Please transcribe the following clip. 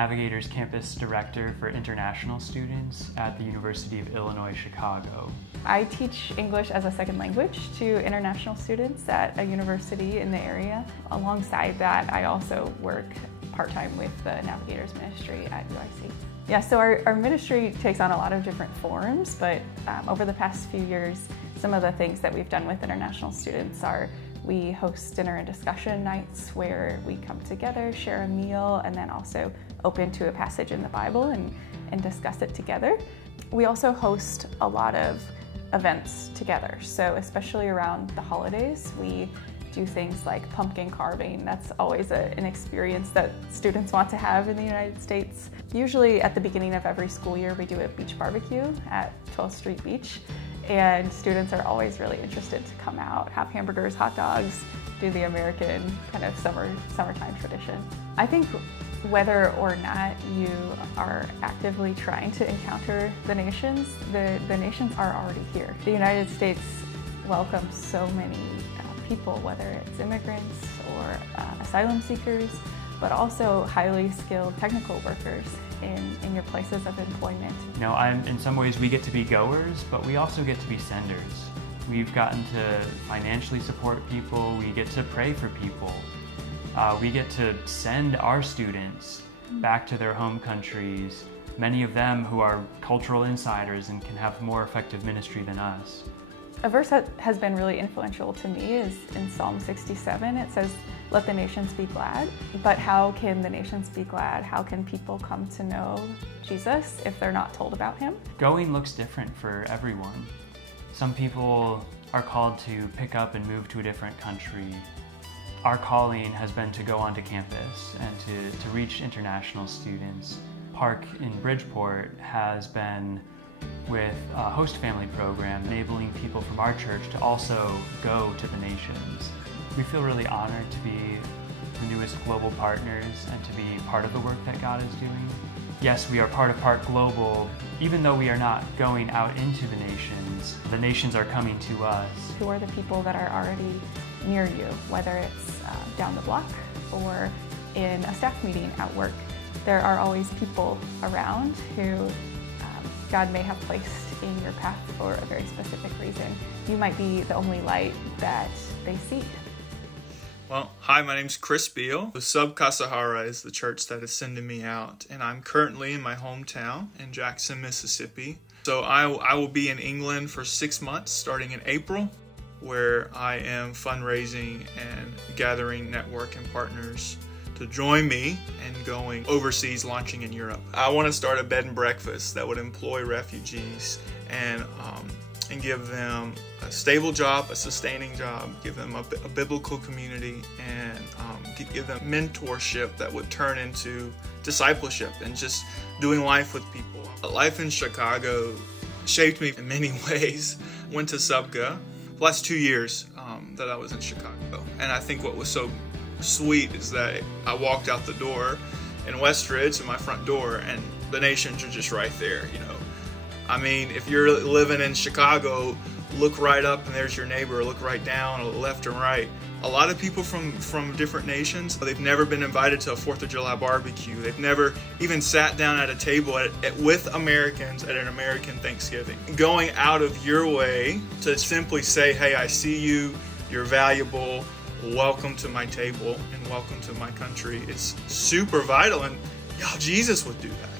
Navigator's Campus Director for International Students at the University of Illinois, Chicago. I teach English as a second language to international students at a university in the area. Alongside that, I also work part-time with the Navigators Ministry at UIC. Yeah, so our ministry takes on a lot of different forms, but over the past few years, some of the things that we've done with international students are we host dinner and discussion nights where we come together, share a meal, and then also open to a passage in the Bible and discuss it together. We also host a lot of events together, so especially around the holidays, we do things like pumpkin carving. That's always an experience that students want to have in the United States. Usually at the beginning of every school year, we do a beach barbecue at 12th Street Beach, and students are always really interested to come out, have hamburgers, hot dogs, do the American kind of summertime tradition. I think whether or not you are actively trying to encounter the nations are already here. The United States welcomes so many people, whether it's immigrants or asylum seekers, but also highly skilled technical workers in your places of employment. You know, in some ways we get to be goers, but we also get to be senders. We've gotten to financially support people, we get to pray for people. We get to send our students back to their home countries, many of them who are cultural insiders and can have more effective ministry than us. A verse that has been really influential to me is in Psalm 67. It says, "Let the nations be glad." But how can the nations be glad? How can people come to know Jesus if they're not told about him? Going looks different for everyone. Some people are called to pick up and move to a different country. Our calling has been to go onto campus and to reach international students. Park in Bridgeport has been with a host family program, enabling people from our church to also go to the nations. We feel really honored to be the newest global partners and to be part of the work that God is doing. Yes, we are part of Park Global. Even though we are not going out into the nations are coming to us. Who are the people that are already near you, whether it's down the block or in a staff meeting at work? There are always people around who God may have placed in your path for a very specific reason. You might be the only light that they see. Well, hi, my name's Chris Beal. Sub Casa Jara is the church that is sending me out, and I'm currently in my hometown in Jackson, Mississippi. So I will be in England for 6 months starting in April, where I am fundraising and gathering network and partners to join me and going overseas, launching in Europe. I want to start a bed and breakfast that would employ refugees and give them a stable job, a sustaining job, give them a biblical community, and give them mentorship that would turn into discipleship and just doing life with people. Life in Chicago shaped me in many ways. Went to Subga the last 2 years that I was in Chicago, and I think what was so sweet is that I walked out the door in Westridge to my front door and the nations are just right there, you know. I mean, if you're living in Chicago, look right up and there's your neighbor, look right down, left and right. A lot of people from different nations, they've never been invited to a 4th of July barbecue. They've never even sat down at a table with Americans at an American Thanksgiving. Going out of your way to simply say, hey, I see you, you're valuable, welcome to my table and welcome to my country is super vital, and Jesus would do that.